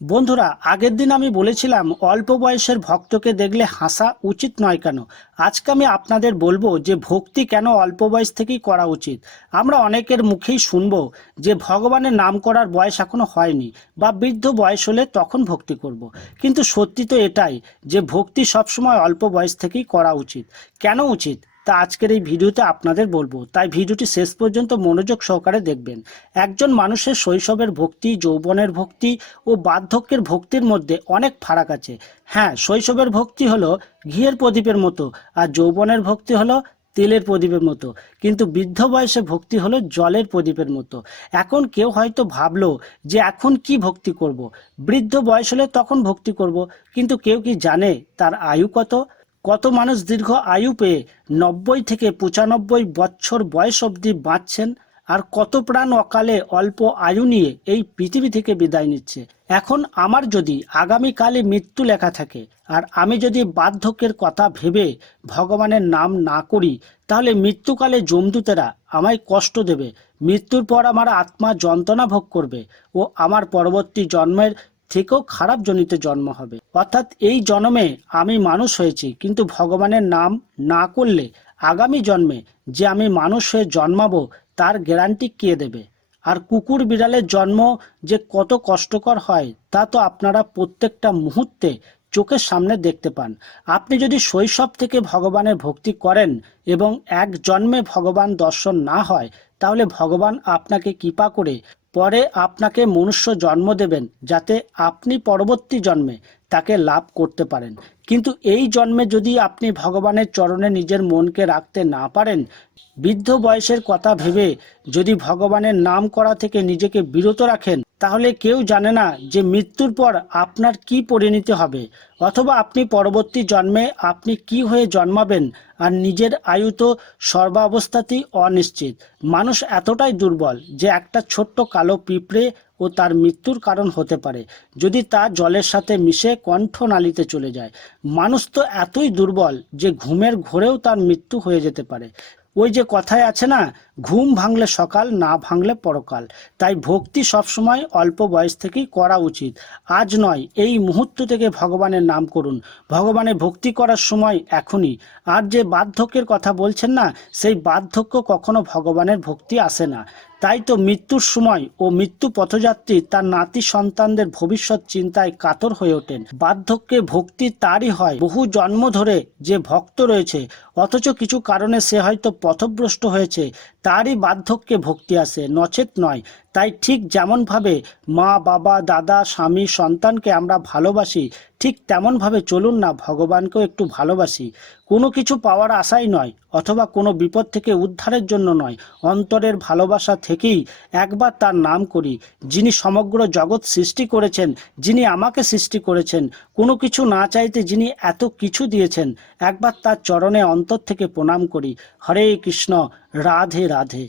বন্ধুরা, আগের দিন আমি বলেছিলাম অল্প বয়সের ভক্তকে দেখলে হাসা উচিত নয় কেন। আজকে আমি আপনাদের বলবো যে ভক্তি কেন অল্প বয়স থেকেই করা উচিত। আমরা অনেকের মুখেই শুনবো যে ভগবানের নাম করার বয়স এখনো হয়নি, বা বৃদ্ধ বয়স হলে তখন ভক্তি করব। কিন্তু সত্যি তো এটাই যে ভক্তি সবসময় অল্প বয়স থেকেই করা উচিত। কেন উচিত তা আজকের এই ভিডিওতে আপনাদের বলবো, তাই ভিডিওটি শেষ পর্যন্ত মনোযোগ সহকারে দেখবেন। একজন মানুষের শৈশবের ভক্তি, যৌবনের ভক্তি ও বার্ধক্যের ভক্তির মধ্যে অনেক ফারাক আছে। হ্যাঁ, শৈশবের ভক্তি হলো ঘিয়ের প্রদীপের মতো, আর যৌবনের ভক্তি হলো তেলের প্রদীপের মতো, কিন্তু বৃদ্ধ বয়সে ভক্তি হলো জলের প্রদীপের মতো। এখন কেউ হয়তো ভাবলো যে এখন কি ভক্তি করব, বৃদ্ধ বয়স হলে তখন ভক্তি করব, কিন্তু কেউ কি জানে তার আয়ু কত? কত মানুষ দীর্ঘ আয়ু পেয়ে 90 থেকে 95 বছর বয়স অবধি বাঁচছেন, আর কত প্রাণ অকালে অল্প আয়ু নিয়ে এই পৃথিবী থেকে বিদায় নিচ্ছে। এখন আমার যদি আগামীকালে মৃত্যু লেখা থাকে, আর আমি যদি বার্ধক্যের কথা ভেবে ভগবানের নাম না করি, তাহলে মৃত্যুকালে যমদূতেরা আমায় কষ্ট দেবে। মৃত্যুর পর আমার আত্মা যন্ত্রণা ভোগ করবে ও আমার পরবর্তী জন্মের থেকেও খারাপ জনিতে জন্ম হবে। অর্থাৎ এই জন্মে আমি মানুষ হয়েছি, কিন্তু ভগবানের নাম না করলে আগামী জন্মে যে আমি মানুষ হয়ে জন্মাবো তার গ্যারান্টি কে দেবে? আর কুকুর বিড়ালের জন্ম যে কত কষ্টকর হয় তা তো আপনারা প্রত্যেকটা মুহূর্তে চোখের সামনে দেখতে পান। আপনি যদি শৈশব থেকে ভগবানের ভক্তি করেন এবং এক জন্মে ভগবান দর্শন না হয়, তাহলে ভগবান আপনাকে কৃপা করে পরে আপনাকে মনুষ্য জন্ম দেবেন, যাতে আপনি পরবর্তী জন্মে তাকে লাভ করতে পারেন। কিন্তু এই জন্মে যদি আপনি ভগবানের চরণে নিজের মনকে রাখতে না পারেন, বৃদ্ধ বয়সের কথা ভেবে যদি ভগবানের নাম করা থেকে নিজেকে বিরত রাখেন, তাহলে কেউ জানে না যে মৃত্যুর পর আপনার কি পরিণতি হবে, অথবা আপনি পরবর্তী জন্মে আপনি কি হয়ে জন্মাবেন। আর নিজের আয়ু তো সর্বাবস্থাতেই অনিশ্চিত। মানুষ এতটাই দুর্বল যে একটা ছোট্ট কালো পিঁপড়ে ও তার মৃত্যুর কারণ হতে পারে যদি তা জলের সাথে মিশে কণ্ঠনালীতে চলে যায়। মানুষ তো এতই দুর্বল যে ঘুমের ঘোরেও তার মৃত্যু হয়ে যেতে পারে। ওই যে কথায় আছে না, ঘুম ভাঙলে সকাল, না ভাঙলে পরকাল। তাই ভক্তি সবসময় অল্প বয়স থেকেই করা উচিত। আজ নয়, এই মুহূর্ত থেকে ভগবানের নাম করুন। ভগবানের ভক্তি করার সময় এখনই। আর যে বার্ধক্যের কথা বলছেন না, সেই বার্ধক্য কখনো ভগবানের ভক্তি আসে না। তাই তো মৃত্যুর সময় ও মৃত্যু পথযাত্রী তার নাতি সন্তানদের ভবিষ্যৎ চিন্তায় কাতর হয়ে ওঠেন। বার্ধক্যে ভক্তি তারই হয় বহু জন্ম ধরে যে ভক্ত রয়েছে, অথচ কিছু কারণে সে হয়তো পথভ্রষ্ট হয়েছে, তারই বার্ধক্যে ভক্তি আসে, নচেত নয়। তাই ঠিক যেমনভাবে মা, বাবা, দাদা, স্বামী, সন্তানকে আমরা ভালোবাসি, ঠিক তেমনভাবে চলুন না ভগবানকেও একটু ভালোবাসি। কোনো কিছু পাওয়ার আশাই নয়, অথবা কোনো বিপদ থেকে উদ্ধারের জন্য নয়, অন্তরের ভালোবাসা থেকেই একবার তার নাম করি। যিনি সমগ্র জগৎ সৃষ্টি করেছেন, যিনি আমাকে সৃষ্টি করেছেন, কোনো কিছু না চাইতে যিনি এত কিছু দিয়েছেন, একবার তার চরণে অন্তর থেকে প্রণাম করি। হরে কৃষ্ণ, রাধে রাধে।